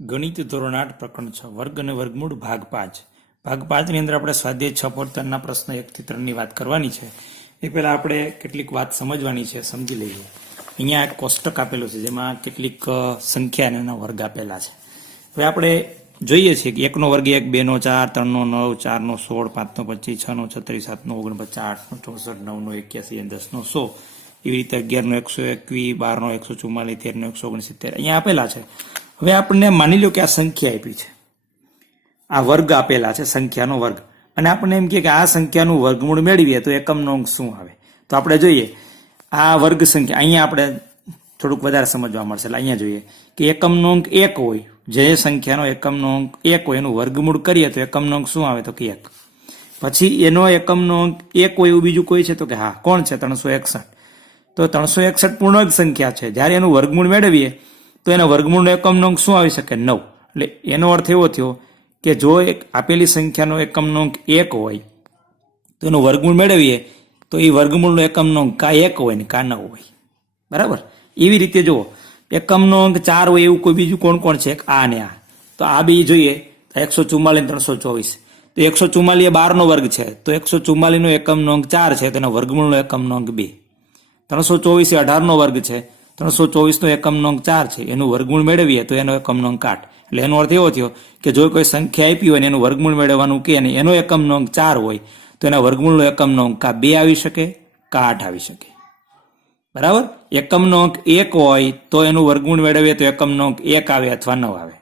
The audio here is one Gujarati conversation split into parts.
ગણિત ધોરણ 8 પ્રકરણ 6 વર્ગ અને વર્ગમૂળ ભાગ 5 ભાગ 5 ની અંદર આપણે સ્વાધ્યાય 6 પોર્તનના પ્રશ્ન 1 થી 3 ની વાત કરવાની છે। એ પહેલા આપણે કેટલીક વાત સમજવાની છે, સમજી લઈએ। અહીંયા એક કોષ્ટક આપેલું છે જેમાં કેટલીક સંખ્યા અને એના વર્ગ આપેલા છે। હવે આપણે જોઈએ છીએ કે 1 નો વર્ગ 1, 2 નો 4, 3 નો 9, 4 નો 16, 5 નો 25, 6 નો 36, 7 નો 49, 8 નો 64, 9 નો 81 અને 10 નો 100। એવી રીતે 11 નો 121, 12 નો 144, 13 નો 169 અહીંયા આપેલા છે। હવે આપણને માની લો કે આ સંખ્યા આપી છે, આ વર્ગ આપેલા છે, સંખ્યાનો વર્ગ, અને આપણને એમ કે આ સંખ્યાનું વર્ગમૂળ મેળવીએ તો એકમનો અંક શું આવે। તો આપણે જોઈએ આ વર્ગ સંખ્યા, અહીંયા આપણે થોડુંક વધારે સમજવા મળશે। એટલે અહીંયા જોઈએ કે એકમનો અંક 1 હોય, જે સંખ્યાનો એકમનો અંક 1 હોય એનું વર્ગમૂળ કરીએ તો એકમનો અંક શું આવે તો કે 1। પછી એનો એકમનો અંક 1 હોય એવું બીજું કોઈ છે તો કે હા, કોણ છે 361। તો 361 પૂર્ણાંક સંખ્યા છે, જ્યારે એનું વર્ગમૂળ મેળવીએ તો એના વર્ગમૂળનો એકમનો અંક શું આવી શકે 9। એટલે એનો અર્થ એવો થયો કે જો એક આપેલી સંખ્યાનો એકમનો અંક 1 હોય તો એનું વર્ગમૂળ મેળવીએ તો એ વર્ગમૂળનો એકમનો અંક કા 1 હોય ને કા 9 હોય, બરાબર। એવી રીતે જુઓ એકમનો અંક 4 હોય એવું કોઈ બીજું કોણ કોણ છે, આ ને આ। તો આ બે જોઈએ 144 ને 324, તો 144 એ 12 નો વર્ગ છે, તો 144 નો એકમનો અંક 4 છે, તેનો વર્ગમૂળનો એકમનો અંક 2। 324 એ 18 નો વર્ગ છે, 324 નો એકમનો અંક 4 છે, એનું વર્ગમૂળ મેળવીએ તો એનો એકમનો અંક 8। એટલે એનો અર્થ એવો થયો કે જો કોઈ સંખ્યા આપી હોય ને એનું વર્ગમૂળ મેળવવાનું કે અને એનો એકમનો અંક 4 હોય તો એના વર્ગમૂળનો એકમનો અંક કા 2 આવી શકે કા 8 આવી શકે, બરાબર। એકમનો અંક 1 હોય તો એનું વર્ગમૂળ મેળવીએ તો એકમનો અંક 1 આવે અથવા 9 આવે।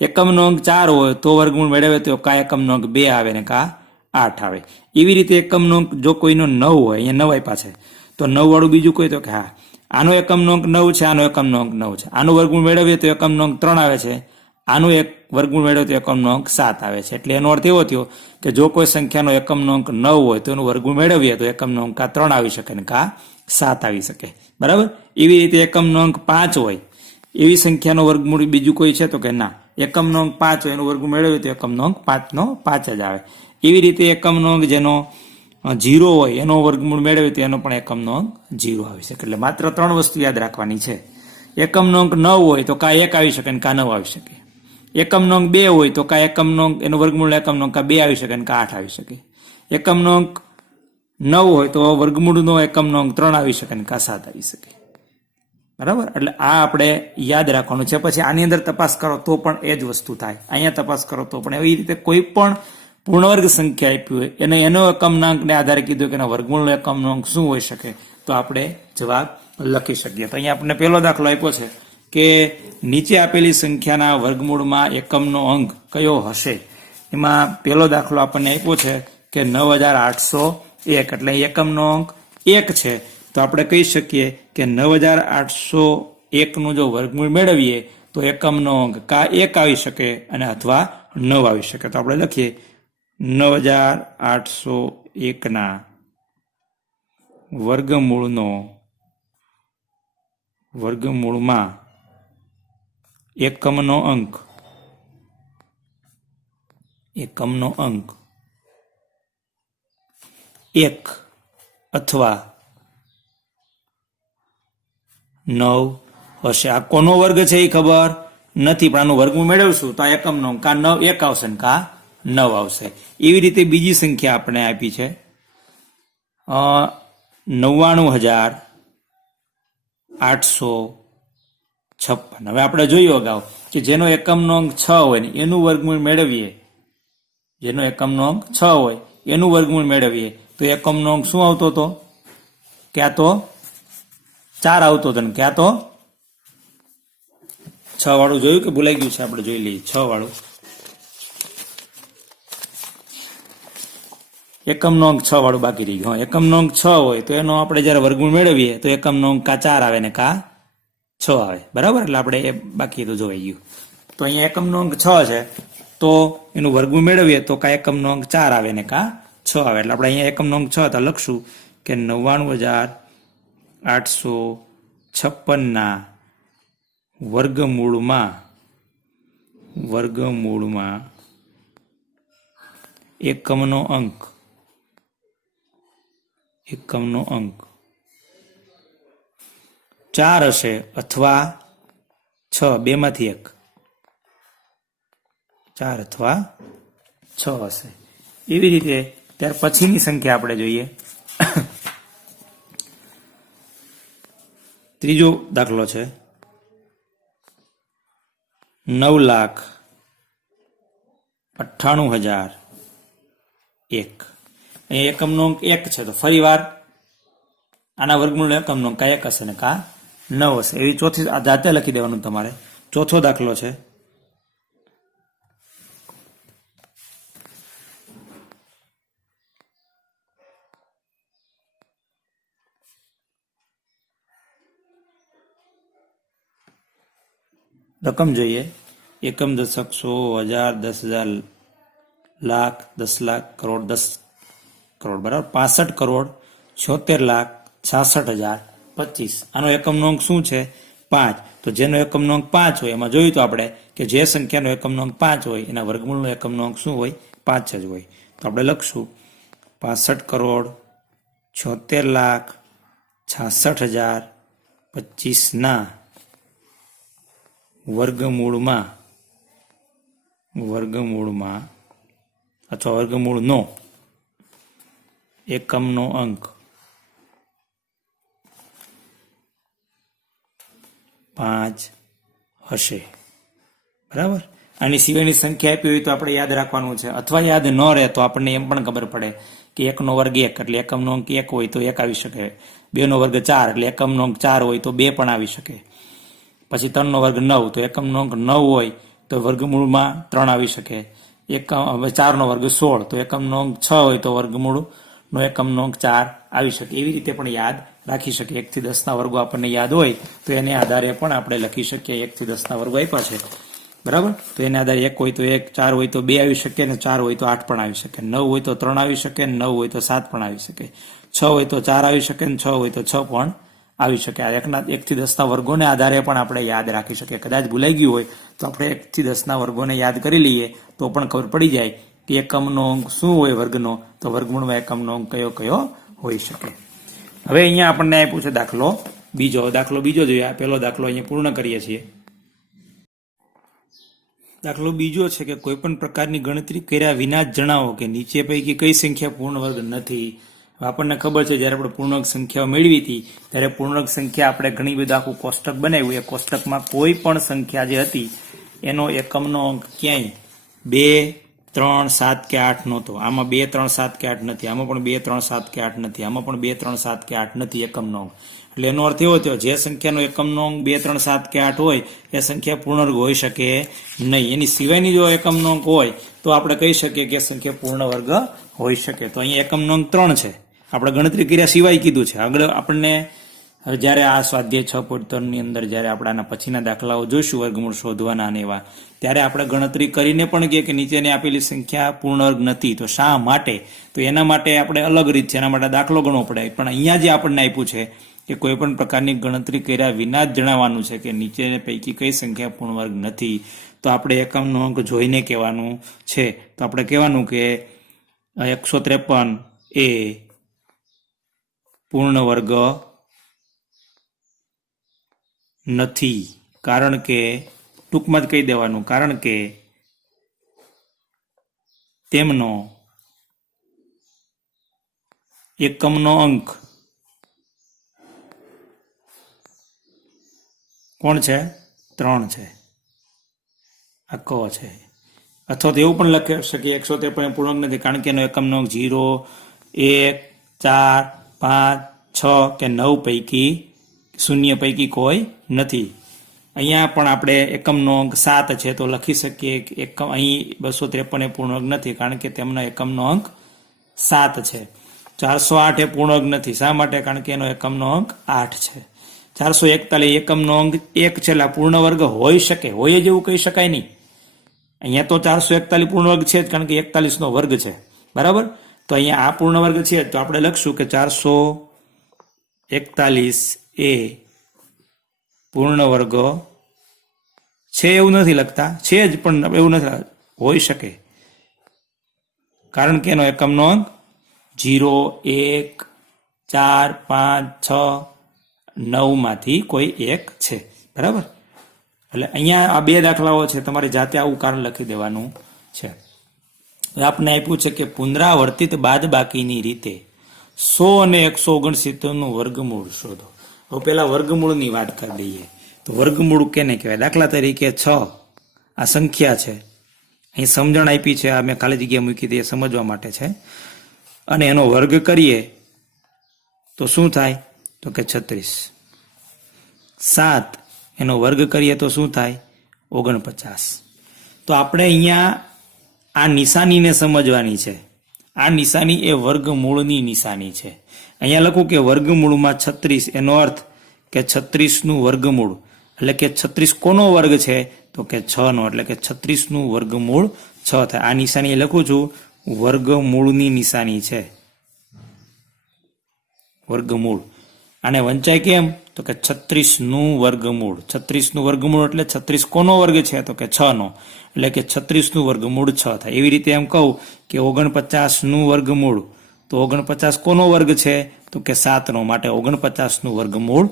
એકમનો અંક 4 હોય તો વર્ગમૂળ મેળવીએ તો કા એકમનો અંક 2 આવે ને કા 8 આવે। એવી રીતે એકમનો અંક જો કોઈનો 9 હોય, અહીંયા 9 આપ્યા છે તો 9 વાળું બીજું કોઈ તો કે હા, આનો એકમનો અંક 9 છે, આનો એકમનો અંક 9 છે, આનું વર્ગમૂળ મેળવીએ તો એકમનો અંક 3 આવે છે, આનું એક વર્ગમૂળ મેળવીએ તો એકમનો અંક 7 આવે છે। એટલે એનો અર્થ એવો થયો કે જો કોઈ સંખ્યાનો એકમનો અંક 9 હોય તો એનું વર્ગમૂળ મેળવીએ તો એકમનો અંક કા 3 આવી શકે ને કા 7 આવી શકે, બરાબર। એવી રીતે એકમનો અંક 5 હોય એવી સંખ્યાનો વર્ગમૂળ બીજું કોઈ છે તો કે ના, એકમનો અંક 5 હોય એનું વર્ગમૂળ મેળવીએ તો એકમનો અંક 5 નો 5 જ આવે। એવી રીતે એકમનો અંક જેનો 0 હોય એનો વર્ગમૂળ મેળવીએ તો એનો પણ એકમનો અંક 0 આવી શકે। એટલે માત્ર 3 વસ્તુ યાદ રાખવાની છે। એકમનો અંક 9 હોય તો કા 1 આવી શકે ને કા 9 આવી શકે। એકમનો અંક 2 હોય તો કા એકમનો અંક એનો વર્ગમૂળ એકમનો અંક કા 2 આવી શકે ને કા 8 આવી શકે। એકમનો અંક 9 હોય તો વર્ગમૂળનો એકમનો અંક 3 આવી શકે ને કા 7 આવી શકે, બરાબર। એટલે આ આપણે યાદ રાખવાનું છે। પછી આની અંદર તપાસ કરો તો પણ એ જ વસ્તુ થાય, અહીંયા તપાસ કરો તો પણ એવી રીતે કોઈ પણ પૂર્ણવર્ગ સંખ્યા આપી હોય એને એનો એકમનાંકને આધારે કીધું કે એના વર્ગમૂળનો એકમનો અંક શું હોઈ શકે તો આપણે જવાબ લખી શકીએ। તો અહીંયા આપણે પહેલો દાખલો આપ્યો છે કે નીચે આપેલી સંખ્યાના વર્ગમૂળમાં એકમનો અંક કયો હશે। એમાં પહેલો દાખલો આપણને આપ્યો છે કે 9801, એટલે એકમનો અંક 1 છે, તો આપણે કહી શકીએ કે 9801 નું જો વર્ગમૂળ મેળવીએ તો એકમનો અંક કા 1 આવી શકે અને અથવા 9 આવી શકે। તો આપણે લખીએ 9801 ના વર્ગમૂળમાં એકમનો અંક 1 અથવા 9 હશે। આ કોનો વર્ગ છે એ ખબર નથી, પણ આનું વર્ગમૂળ મેળવશું તો આ એકમનો અંક કા 1 આવશે ને કા 9 આવશે। એવી રીતે બીજી સંખ્યા આપણે આપી છે 99,856। હવે આપણે જોયું અગાઉ કે જેનો એકમનો અંક 6 હોય ને એનું વર્ગમૂળ મેળવીએ, જેનો એકમનો અંક 6 હોય એનું વર્ગમૂળ મેળવીએ તો એકમનો અંક શું આવતો હતો, ક્યાં તો 4 આવતો હતો ને ક્યાં તો 6 વાળું જોયું કે ભૂલાઈ ગયું છે, આપણે જોઈ લઈએ 6 વાળું। એકમનો અંક 6 વાળું બાકી રહી ગયું। એકમનો અંક 6 હોય તો એનો આપણે જયારે વર્ગમૂળ મેળવીએ તો એકમનો અંક કા 4 આવે ને કા 6 આવે, બરાબર। એટલે આપણે એ બાકી તો જોઈ ગયું। તો અહીંયા એકમનો અંક 6 છે તો એનું વર્ગમૂળ મેળવીએ તો કા એકમનો અંક 4 આવે ને કા 6 આવે। એટલે આપણે અહીંયા એકમનો અંક 6 તો લખશું કે 99,856 ના વર્ગમૂળમાં એકમનો અંક 4 હશે અથવા 6, બેમાંથી એક। 4 અથવા 6 હશે. એવી રીતે ત્યાર પછીની સંખ્યા આપણે જોઈએ. ત્રીજો દાખલો છે 9,98,001. અહીં એકમનો અંક 1 છે, તો ફરી વાર આના વર્ગમૂળનો એકમનો અંક 1 હશે ને કા 9 હશે. એવી ચોથી જાતે લખી દેવાનું તમારે. ચોથો દાખલો છે રકમ જોઈએ. એકમ, દશક, 100, 1000, 10,000, લાખ, 10 લાખ, કરોડ, 10 કરોડ બરાબર 65 કરોડ 76,66,025. આનો એકમનો અંક શું છે? 5. તો જેનો એકમનો અંક 5 હોય એમાં જોયું તો આપણે કે જે સંખ્યાનો એકમનો અંક 5 હોય એના વર્ગમૂળનો એકમનો અંક શું હોય? 5 જ હોય. તો આપણે લખશું 65 કરોડ 76,66,025 ના વર્ગમૂળમાં અથવા વર્ગમૂળનો એકમનો અંક 5 હશે. બરાબર. આની સિવાયની સંખ્યા આપી હોય તો આપણે યાદ રાખવાનું છે, અથવા યાદ ન રહે તો આપણને એમ પણ ખબર પડે કે 1 નો વર્ગ 1 એટલે એકમનો અંક 1 હોય તો 1 આવી શકે. 2 નો વર્ગ 4 એટલે એકમનો અંક 4 હોય તો 2 પણ આવી શકે. પછી 3 નો વર્ગ 9 તો એકમનો અંક 9 હોય તો વર્ગમૂળમાં 3 આવી શકે. 4 નો વર્ગ 16 તો એકમનો અંક 6 હોય તો વર્ગમૂળનો એકમનો અંક 4 આવી શકે. એવી રીતે પણ યાદ રાખી શકીએ. 1 થી 10 ના વર્ગો આપણને યાદ હોય તો એને આધારે પણ આપણે લખી શકીએ. 1 થી 10 ના વર્ગો આપ્યા છે બરાબર, તો એને આધારે 1 હોય તો 1, 4 હોય તો 2 આવી શકે, અને 4 હોય તો 8 પણ આવી શકે, 9 હોય તો 3 આવી શકે, 9 હોય તો 7 પણ આવી શકે, 6 હોય તો 4 આવી શકે, 6 હોય તો 6 પણ આવી શકે. આ 1 થી 10 ના વર્ગોને આધારે પણ આપણે યાદ રાખી શકીએ. કદાચ ભૂલાઈ ગયું હોય તો આપણે 1 થી 10 ના વર્ગોને યાદ કરી લઈએ તો પણ ખબર પડી જાય કે એકમનો અંક શું હોય વર્ગનો, તો વર્ગમૂળમાં એકમનો અંક કયો કયો હોઈ શકે. હવે અહીંયા આપણને આપ્યું છે દાખલો બીજો જોઈએ. પહેલો દાખલો અહીંયા પૂર્ણ કરીએ છીએ. દાખલો બીજો છે કે કોઈ પણ પ્રકારની ગણતરી કર્યા વિના જ જણાવો કે નીચે પૈકી કઈ સંખ્યા પૂર્ણ વર્ગ નથી. આપણને ખબર છે જ્યારે આપણે પૂર્ણાંક સંખ્યાઓ મેળવી હતી ત્યારે પૂર્ણાંક સંખ્યા આપણે ઘણી બધા આખું કોષ્ટક બનાવ્યું. એ કોષ્ટકમાં કોઈ પણ સંખ્યા જે હતી એનો એકમનો અંક ક્યાંય 2, 3, 7 કે 8 નહોતો. આમાં 2, 3, 7 કે 8 નથી. આમાં પણ 2, 3, 7 કે 8 નથી. આમાં પણ 2, 3, 7 કે 8 નથી એકમનો અંક. એટલે એનો અર્થ એવો થયો જે સંખ્યાનો એકમનો અંક 2, 3, 7 કે 8 હોય એ સંખ્યા પૂર્ણ વર્ગ હોઈ શકે નહીં. એની સિવાયની જો એકમનો અંક હોય તો આપણે કહી શકીએ કે સંખ્યા પૂર્ણ વર્ગ હોઈ શકે. તો અહીંયા એકમનો અંક 3 છે. આપણે ગણતરી કર્યા સિવાય કીધું છે. આગળ આપણને જ્યારે આ સ્વાધ્યાય 6.3 ની અંદર જ્યારે આપણે આના પછીના દાખલાઓ જોઈશું વર્ગમૂળ શોધવાના અને એવા, ત્યારે આપણે ગણતરી કરીને પણ કહીએ કે નીચેની આપેલી સંખ્યા પૂર્ણ વર્ગ નથી. તો શા માટે? તો એના માટે આપણે અલગ રીત છે, એના માટે દાખલો ગણવો પડે. પણ અહીંયા જે આપણને આપ્યું છે કે કોઈ પણ પ્રકારની ગણતરી કર્યા વિના જ જણાવવાનું છે કે નીચે પૈકી કઈ સંખ્યા પૂર્ણ વર્ગ નથી. તો આપણે એકમનો અંક જોઈને કહેવાનું છે. તો આપણે કહેવાનું કે 153 એ પૂર્ણ વર્ગ નથી. કારણ કે ટૂંકમાં જ કહી દેવાનું, કારણ કે તેમનો એકમનો અંક કોણ છે? 3 છે. આ ક છે. અથવા તો એવું પણ લખી શકીએ 153 પૂર્ણાંક નથી કારણ કે એનો એકમનો અંક 0, 1, 4, 5, 6 કે 9 પૈકી 0 પૈકી કોઈ નથી. અહીંયા પણ આપણે એકમનો અંક 7 છે તો લખી શકીએ કે અહીં 253 એ પૂર્ણાંક નથી કારણ કે તેમનો એકમનો અંક 7 છે. 408 એ પૂર્ણાંક નથી. શા માટે? કારણ કે એનો એકમનો અંક 8 છે. 441 એકમનો અંક 1 છે એટલે પૂર્ણ વર્ગ હોઈ શકે, હોય જેવું કહી શકાય નહીં. અહીંયા તો 441 પૂર્ણ વર્ગ છે જ કારણ કે 41 નો વર્ગ છે બરાબર. તો અહીંયા આ પૂર્ણ વર્ગ છે તો આપણે લખશું કે 441 એ પૂર્ણ વર્ગ છે એવું નથી લખતા, છે જ પણ એવું નથી, હોઈ શકે કારણ કે એનો એકમનો અંક 0, 1, 4, 5, 6, 9 માંથી કોઈ એક છે બરાબર. એટલે અહીંયા આ 2 દાખલાઓ છે, તમારે જાતે આવું કારણ લખી દેવાનું છે. આપને આપ્યું છે કે પુનરાવર્તિત બાદબાકીની રીતે 100 અને 169 નું વર્ગમૂળ શોધો. હવે પેલા વર્ગમૂળની વાત કરી દઈએ. તો વર્ગમૂળ કેને કહેવાય? દાખલા તરીકે 6 આ સંખ્યા છે, અહીં સમજણ આપી છે, આ મેં ખાલી જગ્યા મૂકી હતી એ સમજવા માટે છે. અને એનો વર્ગ કરીએ તો શું થાય? તો કે 36. 7 એનો વર્ગ કરીએ તો શું થાય? 49. તો આપણે અહીંયા આ નિશાનીને સમજવાની છે. આ નિશાની એ વર્ગમૂળની નિશાની છે. અહીંયા લખું કે વર્ગમૂળમાં 36, એનો અર્થ કે 36 નું વર્ગમૂળ, એટલે કે 36 કોનો વર્ગ છે? તો કે 6 નો, એટલે કે 36 નું વર્ગમૂળ 6 થાય. આ નિશાની લખું છું, વર્ગમૂળની નિશાની છે, વર્ગમૂળ. આને વંચાય કેમ? તો કે 36 નું વર્ગમૂળ. 36 નું વર્ગમૂળ એટલે 36 કોનો વર્ગ છે? તો કે 6 નો, એટલે કે 36 નું વર્ગમૂળ 6 થાય. એવી રીતે એમ કહું કે 49 નું વર્ગમૂળ, તો 49 કોનો વર્ગ છે? તો કે 7 નો, માટે 49 નું વર્ગમૂળ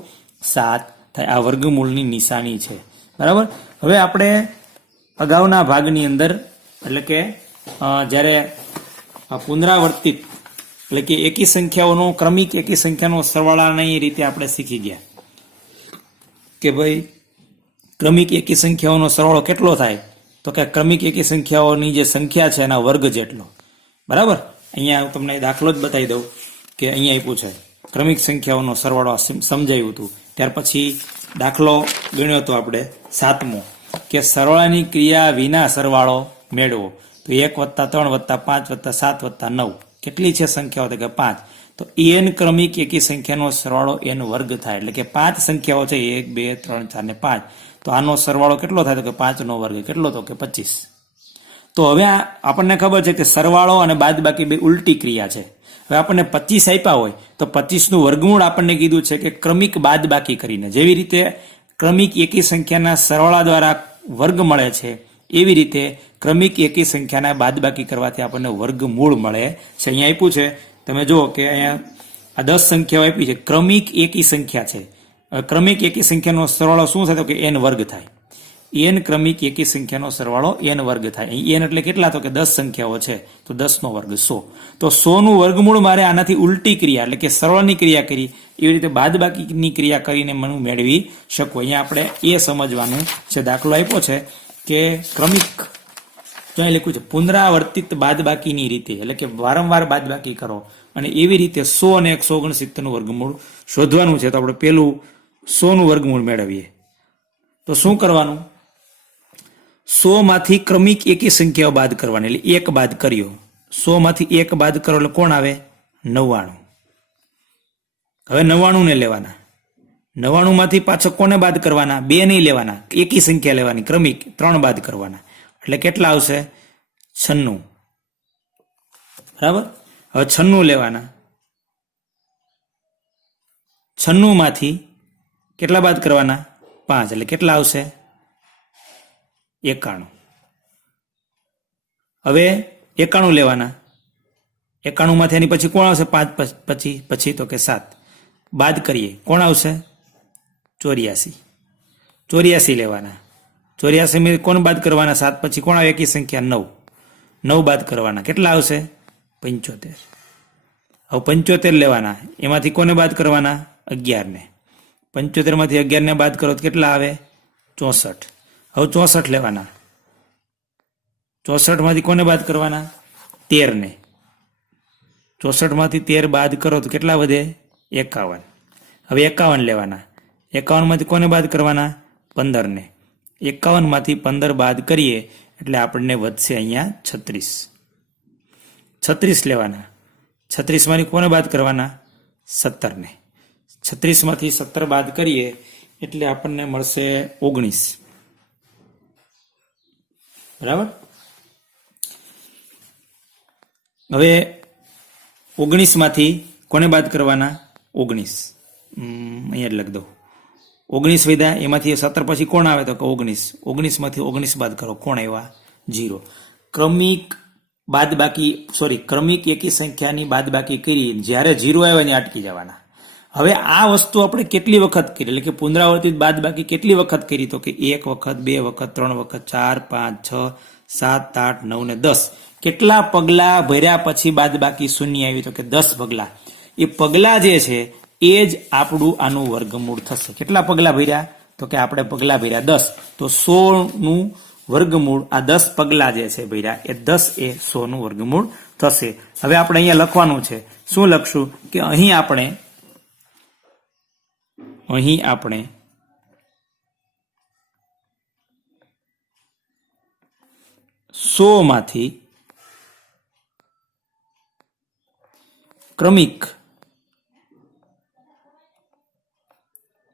7 થાય. આ વર્ગમૂળની નિશાની છે, બરાબર. હવે આપણે અગાઉના ભાગની અંદર, એટલે કે જ્યારે પુનરાવર્તિત એટલે કે એકી સંખ્યાઓનો ક્રમિક એકી સંખ્યાનો સરવાળાની રીતે આપણે શીખી ગયા કે ભાઈ ક્રમિક એકી સંખ્યાઓનો સરવાળો કેટલો થાય? તો કે ક્રમિક એકી સંખ્યાઓની જે સંખ્યા છે એના વર્ગ જેટલો, બરાબર. અહીંયા તમને દાખલો જ બતાવી દઉં કે અહીંયા આપ્યું છે ક્રમિક સંખ્યાઓનો સરવાળો સમજાયું હતું. ત્યાર પછી દાખલો ગણ્યો હતો આપણે 7મો, કે સરવાળાની ક્રિયા વિના સરવાળો મેળવો. તો 1 + 3 + 5 + 7 + 9 કેટલી છે સંખ્યાઓ? તો કે 5. તો n ક્રમિક એકી સંખ્યાનો સરવાળો n વર્ગ થાય, એટલે કે 5 સંખ્યાઓ છે, 1 2 3 4 ને 5. તો આનો સરવાળો કેટલો થાય? તો કે 5 નો વર્ગ. કેટલો? તો કે 25. તો હવે આપણને ખબર છે કે સરવાળો અને બાદબાકી બે ઉલટી ક્રિયા છે. હવે આપણને 25 આપ્યા હોય તો 25 નું વર્ગમૂળ આપણને કીધું છે કે ક્રમિક બાદબાકી કરીને, જેવી રીતે ક્રમિક એકી સંખ્યાના સરવાળા દ્વારા વર્ગ મળે છે, એવી રીતે ક્રમિક એકી સંખ્યાના બાદબાકી કરવાથી આપણને વર્ગમૂળ મળે છે. અહીંયા આપ્યું છે, તમે જુઓ કે અહીંયા આ 10 સંખ્યાઓ આપી છે, ક્રમિક એકી સંખ્યા છે. ક્રમિક એકી સંખ્યાનો સરવાળો શું થાય? તો કે n વર્ગ થાય. n ક્રમિક એકી સંખ્યાનો સરવાળો n વર્ગ થાય. અહીં n એટલે કેટલા? તો કે 10 સંખ્યાઓ છે, તો 10 નો વર્ગ 100. તો 100 નું વર્ગમૂળ મારે આનાથી ઉલટી ક્રિયા, એટલે કે સરવાળાની ક્રિયા કરી, એવી રીતે બાદબાકીની ક્રિયા કરીને મને મેળવી શકું. અહીંયા આપણે એ સમજવાનું છે. દાખલો આપ્યો છે કે ક્રમિક, જો અહીં લખ્યું છે પુનરાવર્તિત બાદબાકીની રીતે, એટલે કે વારંવાર બાદબાકી કરો અને એવી રીતે 100 અને 169 નું વર્ગમૂળ શોધવાનું છે. તો આપણે પેલું 100 નું વર્ગમૂળ મેળવીએ તો શું કરવાનું? 100 માંથી ક્રમિક એકી સંખ્યાઓ બાદ કરવાની, એટલે 1 બાદ કર્યો. 100 માંથી 1 બાદ કરો એટલે કોણ આવે? 99. હવે 99 ને લેવાના. 99 માંથી પાછો કોને બાદ કરવાના? 2 નહીં લેવાના, એકી સંખ્યા લેવાની, ક્રમિક 3 બાદ કરવાના, એટલે કેટલા આવશે? 96. બરાબર. હવે 96 લેવાના. 96 માંથી કેટલા બાદ કરવાના? 5, એટલે કેટલા આવશે? 91. હવે 91 લેવાના. 91 માંથી એની પછી કોણ આવશે? 5 પછી તો કે 7 બાદ કરીએ, કોણ આવશે? 84. 84 લેવાના. 84 માં કોણ બાદ કરવાના? 7 પછી કોણ આવે? એકી સંખ્યા 9. 9 બાદ કરવાના, કેટલા આવશે? 75. હવે 75 લેવાના. એમાંથી કોને બાદ કરવાના? 11 ને. 75 માંથી 11 ને બાદ કરો તો કેટલા આવે? 64. હવે 64 લેવાના. 64 માંથી કોને બાદ કરવાના? 13 ને. 64 માંથી 13 બાદ કરો તો કેટલા વધે? 51. હવે 51 લેવાના. 51 માંથી કોને બાદ કરવાના? 15 ને. 51 માંથી 15 બાદ કરીએ એટલે આપણને વધશે અહીંયા 36. 36 લેવાના. 36 માંથી કોને બાદ કરવાના? 17 ને. 36 માંથી 17 બાદ કરીએ એટલે આપણને મળશે 19. બરાબર. હવે 19 માંથી કોને બાદ કરવાના? 19. અહીંયા જ લખ દો. 19 વધ્યા, એમાંથી 17 પછી કોણ આવે? તો કે 19. 19 માંથી 19 બાદ કરો, કોણ આવ્યા? 0. ક્રમિક એકી સંખ્યાની બાદબાકી કરી જ્યારે 0 આવે ને અટકી જવાના. હવે આ વસ્તુ આપણે કેટલી વખત કરી, એટલે કે પુનરાવર્તિત બાદબાકી કેટલી વખત કરી, તો કે 1 વખત, 2 વખત, 3 વખત, 4, 5, 6, 7, 8, 9 ને 10. કેટલા પગલા ભર્યા પછી બાદબાકી શૂન્ય આવી, તો કે 10 પગલા. એ પગલા જે છે એ જ આપણું આનું વર્ગમૂળ થશે. કેટલા પગલા ભર્યા, તો કે આપણે પગલા ભર્યા 10, તો 100 નું વર્ગમૂળ આ 10 પગલા જે છે ભર્યા એ 10 એ 100 નું વર્ગમૂળ થશે. હવે આપણે અહીંયા લખવાનું છે, શું લખશું કે અહીં આપણે 100 માંથી ક્રમિક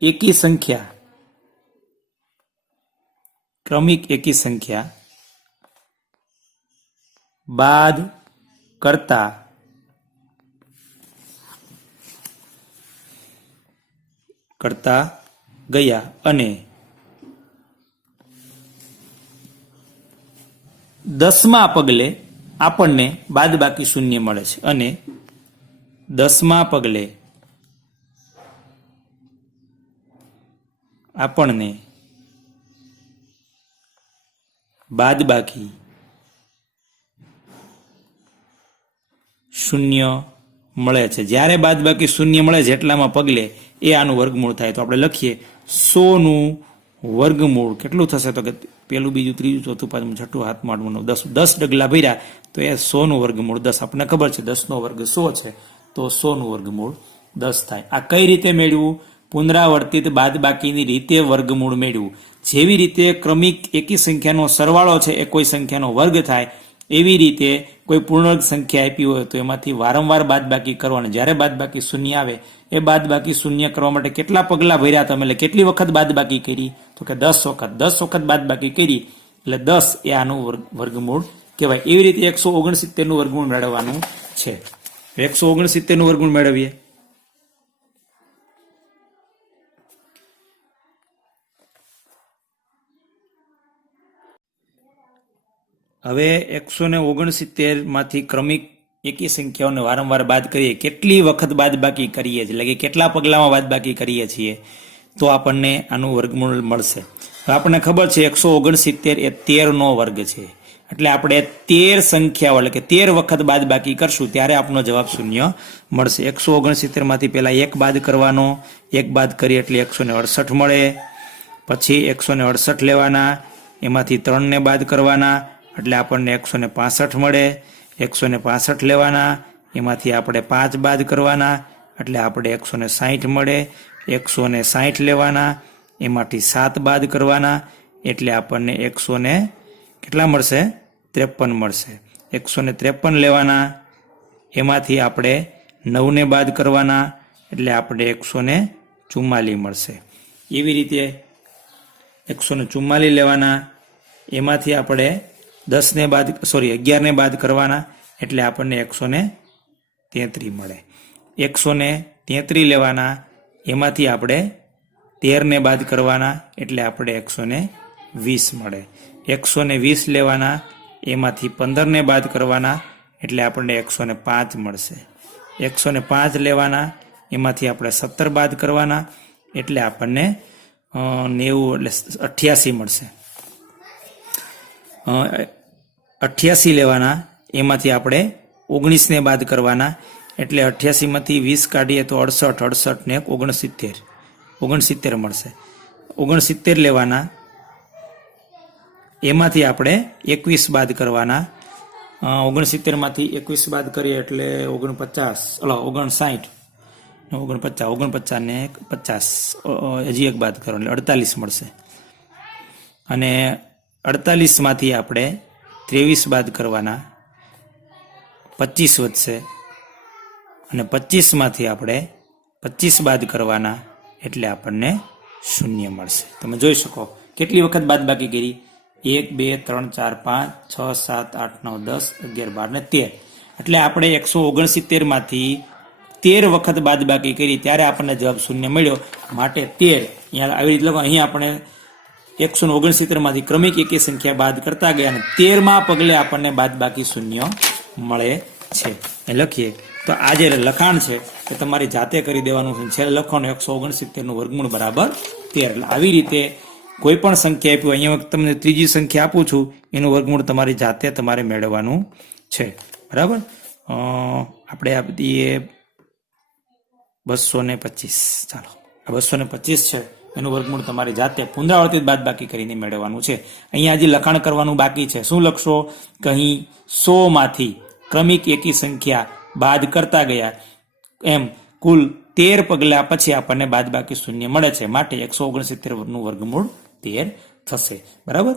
એકી સંખ્યા બાદ કરતા ગયા અને 10મા પગલે આપણને બાદબાકી શૂન્ય મળે છે, અને 10મા પગલે આપણને બાદબાકી શૂન્ય મળે છે. જ્યારે બાદબાકી શૂન્ય મળે છે એટલામાં પગલે એ આનું વર્ગમૂળ થાય. તો આપણે લખીએ 100 નું વર્ગમૂળ કેટલું થશે, તો કે પેલું, બીજું, ત્રીજું, ચોથું, પાંચમું, છઠ્ઠું, સાતમું, આઠમું, 10 ડગલા ભર્યા તો એ 100 નું વર્ગમૂળ 10. આપણને ખબર છે 10 નો વર્ગ 100 છે, તો 100 નું વર્ગમૂળ 10 થાય. આ કઈ રીતે મેળવવું? પુનરાવર્તિત બાદબાકીની રીતે વર્ગમૂળ મેળવવું. જેવી રીતે ક્રમિક એકી સંખ્યાનો સરવાળો છે એ કોઈ સંખ્યાનો વર્ગ થાય, એવી રીતે કોઈ પૂર્ણાંક સંખ્યા આપી હોય તો એમાંથી વારંવાર બાદબાકી કરવાની. જ્યારે બાદબાકી શૂન્ય આવે એ બાદબાકી શૂન્ય કરવા માટે કેટલા પગલા ભર્યા તમે, એટલે કેટલી વખત બાદબાકી કરી, તો કે 10 વખત. 10 વખત બાદબાકી કરી એટલે 10 એ આનું વર્ગમૂળ કહેવાય. એવી રીતે 169 નું વર્ગમૂળ મેળવવાનું છે. 169 નું વર્ગમૂળ મેળવીએ. હવે 169 માંથી ક્રમિક એકી સંખ્યાઓને વારંવાર બાદ કરીએ. કેટલી વખત બાદબાકી કરીએ છીએ, એટલે કે કેટલા પગલામાં બાદબાકી કરીએ છીએ, તો આપણને આનું વર્ગમૂળ મળશે. આપણને ખબર છે 169 એ 13 નો વર્ગ છે, એટલે આપણે 13 સંખ્યાઓ એટલે કે 13 વખત બાદબાકી કરશું ત્યારે આપણો જવાબ શૂન્ય મળશે. 169 માંથી પહેલા 1 બાદ કરવાનો, 1 બાદ કરીએ એટલે 168 મળે. પછી 168 લેવાના, એમાંથી 3 ને બાદ કરવાના એટલે આપણને 165 મળે. 165 લેવાના, એમાંથી આપણે 5 બાદ કરવાના એટલે આપણે 160 મળે. 160 લેવાના, એમાંથી 7 બાદ કરવાના એટલે આપણને 100 કેટલા મળશે? 53 મળશે. 153 લેવાના, એમાંથી આપણે 9 ને બાદ કરવાના એટલે આપણે 144 મળશે. એવી રીતે 144 લેવાના, એમાંથી આપણે 11 ને બાદ કરવાના એટલે આપણને 133 મળે. 133 લેવાના, એમાંથી આપણે 13 ને બાદ કરવાના એટલે આપણે 120 મળે. 120 લેવાના, એમાંથી 15 ને બાદ કરવાના એટલે આપણને 105 મળશે. 105 લેવાના, એમાંથી આપણે 17 બાદ કરવાના એટલે આપણને 90 એટલે 88 મળશે. 88 લેવાના, એમાંથી આપણે 19 ને બાદ કરવાના એટલે 88 માંથી 20 કાઢીએ તો 68 ને 69 મળશે. 69 લેવાના, એમાંથી આપણે 21 બાદ કરવાના. 69 માંથી 21 બાદ કરીએ એટલે 59 ને 50 હજી એક બાદ કરો એટલે 48 મળશે. અને 48 માંથી આપણે 23 બાદ કરવાના, 25 વધશે. અને 25 માંથી આપણે 25 બાદ કરવાના એટલે આપણને 0 મળશે. તમે જોઈ શકો કેટલી વખત બાદબાકી કરી? 1, 2, 3, 4, 5, 6, 7, 8, 9, 10, 11, 12 ને 13. એટલે આપણે 169 માંથી 13 વખત બાદબાકી કરી ત્યારે આપણને જવાબ 0 મળ્યો. માટે 13 અહીંયા આવી રીતે લખો. અહીંયા આપણે 169 માંથી ક્રમિક એકી સંખ્યા બાદ કરતા ગયા અને 13મા પગલે આપણને બાદબાકી 0 મળે છે. એ લખીએ તો આ જે લખાણ છે તે તમારી જાતે કરી દેવાનું છે. છેલ્લે લખવાનું 169 નું વર્ગમૂળ બરાબર 13. એટલે આવી રીતે કોઈ પણ સંખ્યા આપ્યું, અહીંયા તમને ત્રીજી સંખ્યા આપું છું, એનું વર્ગમૂળ તમારી જાતે તમારે મેળવવાનું છે. બરાબર. આપણે આપી દઈએ 225. ચાલો, આ 225 છે, એનું વર્ગમૂળ તમારી જાતે પુનરાવર્તિત બાદબાકી કરીને મેળવવાનું છે. અહીંયા હજી લખાણ કરવાનું બાકી છે. શું લખશો કે અહીં 100 માંથી ક્રમિક એકી સંખ્યા બાદ કરતા ગયા એમ કુલ 13 પગલા પછી આપણને બાદબાકી શૂન્ય મળે છે, માટે 169 નું વર્ગમૂળ 13 થશે. બરાબર.